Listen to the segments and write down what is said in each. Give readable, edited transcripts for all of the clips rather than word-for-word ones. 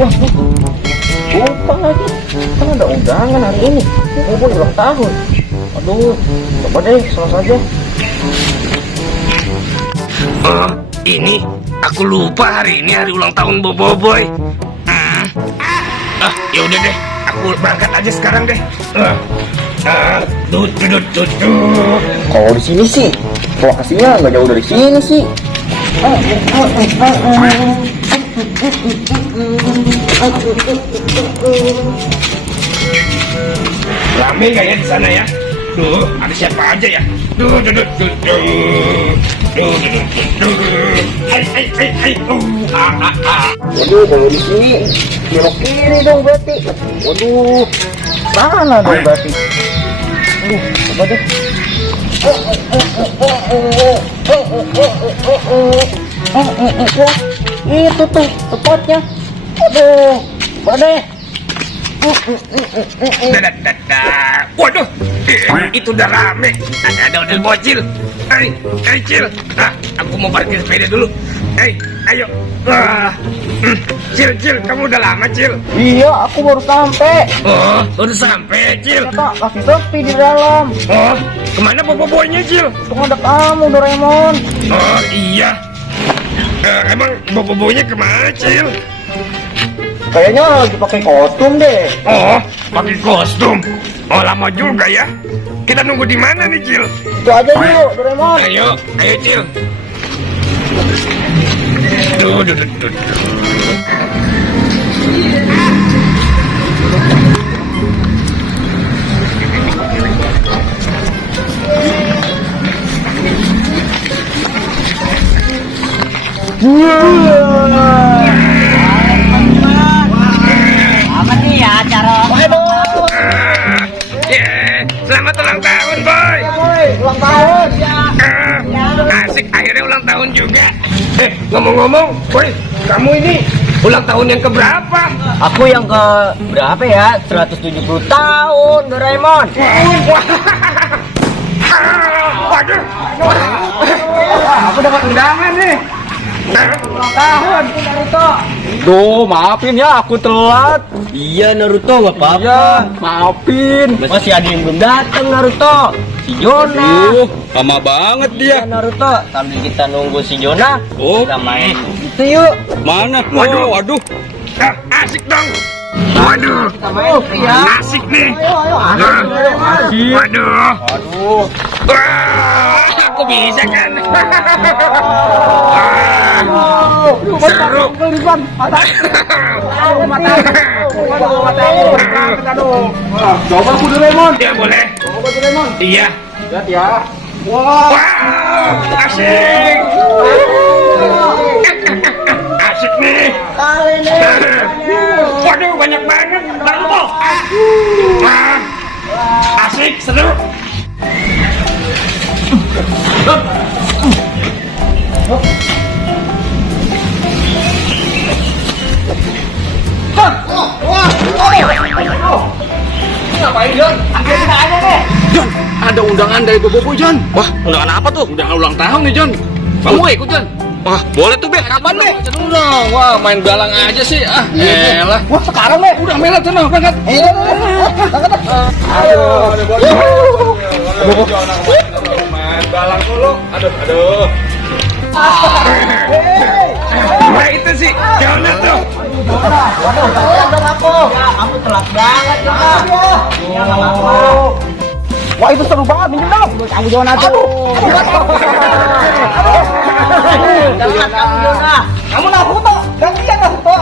Wah, lupa lagi. Kan ada undangan hari ini. Boboiboy ulang tahun. Aduh, coba deh, salah saja. Oh, ini aku lupa hari ini hari ulang tahun Boboiboy. Ya udah deh, aku berangkat aja sekarang deh. Kalau di sini sih, lokasinya nggak jauh dari sini sih. Rame gak ya di sana ya? Duh, ada siapa aja ya? Waduh, kalau di sini belok kiri dong berarti. Waduh, mana dong berarti? Coba deh. Itu tuh tepatnya. Aduh, coba deh. Waduh, itu udah rame. Ada model bocil. Cil. Aku mau parkir sepeda dulu. Ayo. Cil, kamu udah lama, Cil? Iya, aku baru sampai. Oh, baru sampai, Cil. Pak, masih sepi di dalam. Oh, kemana Boboiboynya, Cil? Untung ada kamu, Doraemon. Oh, iya. Emang Boboiboynya kemana, Cil? Kayaknya lagi pakai kostum deh. Oh, pakai kostum. Oh, lama juga ya. Kita nunggu di mana nih, Cil? Itu aja dulu, Doraemon. Ayo, Cil. Duh. Apa nih ya acara? Selamat ulang tahun, Boy. Ulang tahun. Asik, akhirnya ulang tahun juga. Ngomong-ngomong, Boy, kamu ini ulang tahun yang keberapa? Aku yang ke berapa ya? 170 tahun, Doraemon. Waduh. Aku dapat undangan nih. Ulang tahun, Naruto. Duh, maafin ya, aku telat. Iya Naruto, nggak apa-apa. Iya, maafin. Masih ada yang belum datang Naruto. Si Jona. Lama banget dia. Iya Naruto. Sambil kita nunggu si Jona, Oh. kita main itu yuk. Mana? Waduh. Asik dong. Waduh. Asik nih. Waduh. Wah, aku bisa kan? Seru. Coba aku Doraemon. Ya boleh. Coba Doraemon. Iya. Lihat ya. Wah. Wow, asik. Asik nih. Waduh, banyak banget. Naruto. Wah, asik, seru. Ngapain, Jon? Jon, ada undangan dari Boboiboy, Jon. Wah, undangan apa tuh? Undangan ulang tahun nih, Jon. Kamu mau ikut, Jon? Wah, boleh tuh, Be. Kapan, Be? Dulu dong. Wah, main galang aja sih. Elah. Wah, sekarang, Be. Udah melat sana, berangkat. Ayo. Main galang dulu. Aduh. Wah, itu sih Jona tuh. Kamu telat banget Jona. Wah, itu seru banget, minjem dong. Kamu Jona tuh. Kamu Jona. Kamu Naruto, gantian Naruto.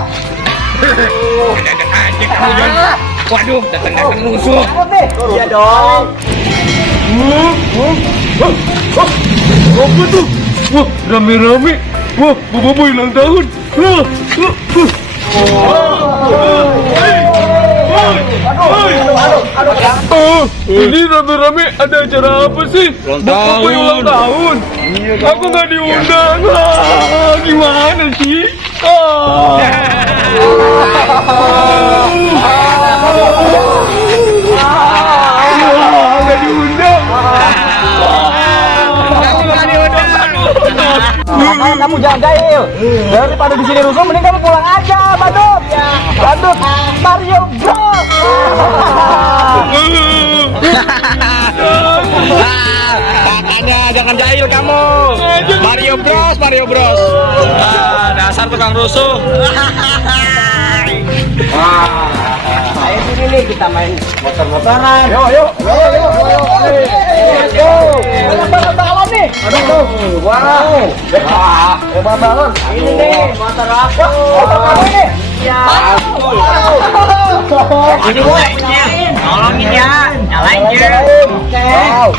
Ada aja kamu, Jon. Waduh, datang musuh. Iya dong. Apa tuh? Wah, rame-rame. Wah, Boboiboy ulang tahun. Ini rame-rame ada acara apa sih? Boboiboy ulang tahun. Aku nggak diundang. Gimana sih? Nggak diundang. Kamu jangan jahil. Daripada di sini rusuh, mending kamu pulang aja, Badut. Ayo sini nih kita main motor-motoran. Yo. Balon nih. Aduh. Wow. Balon. Ini nih motor aku. Motor kamu ini. Ya. Aduh, tolongin ya, nyalain Cil. Wow.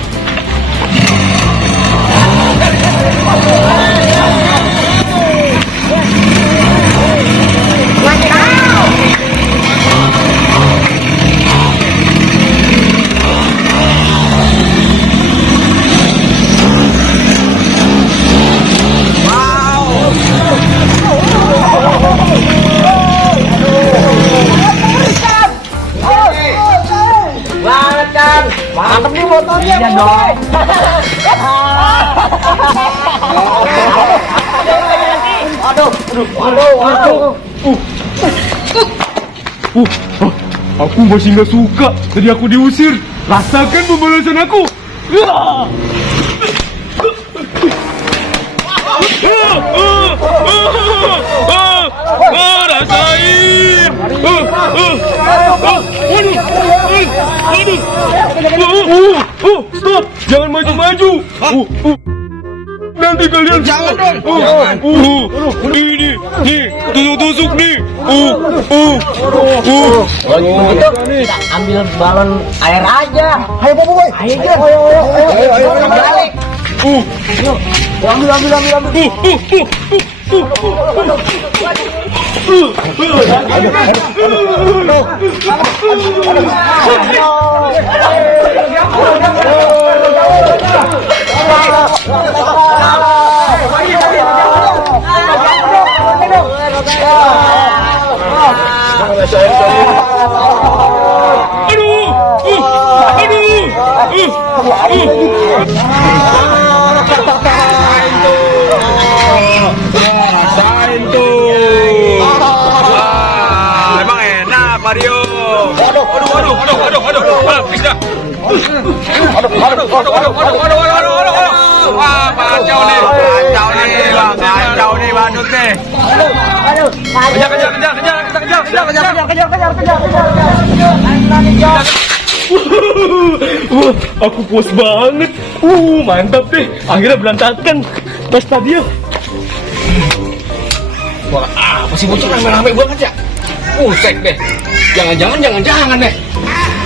Mantap nih motornya. Iya dong. Aduh. Aku masih nggak suka. Tadi aku diusir. Rasakan pembalasan aku. Rasain. Stop. Jangan maju-maju. Nanti kalian Jangan dong. Ini nih, tusuk-tusuk nih. Kalau begitu kita ambil balon air aja. Ayo boy. Ayo Jun. Ayo. Balik. Rasain tuh. Wah, emang enak Mario. Aduh. Please dah. Aduh. Wah, kacau nih, Bang. Kacau nih badut nih. Kejar. Wah, aku puas banget. Mantap deh. Akhirnya berantakan pesta dia. Wah, apa sih bocah rame-rame banget ya? Usek deh. Jangan deh.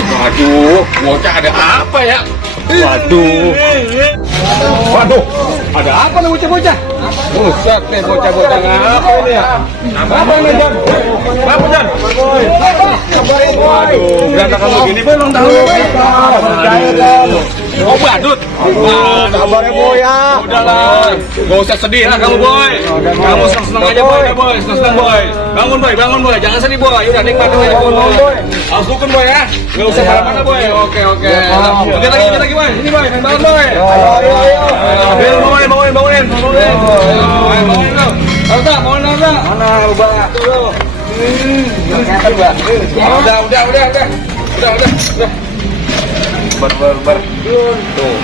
Waduh, bocah ada apa ya? Waduh, ada apa nih bocah-bocah? Buset nih bocah-bocah ngapa ini ya? Apa ini Jan? Apa Jan? Waduh, berantakan begini belum tahu Oh badut. Wah, kabarnya boy ya. Udahlah, gak usah sedih lah kamu boy. Kamu senang-senang aja boy, senang-senang boy. Bangun boy, jangan sedih boy. Udah nikmatin aja boy. Harus dukun boy ya. Gak usah marah-marah boy. Oke. Lanjut lagi boy. Ini boy, main balon boy. Ayo. Bangunin. Bangunin lo. Udah. Mana ubah? Udah. Bar. Tuh.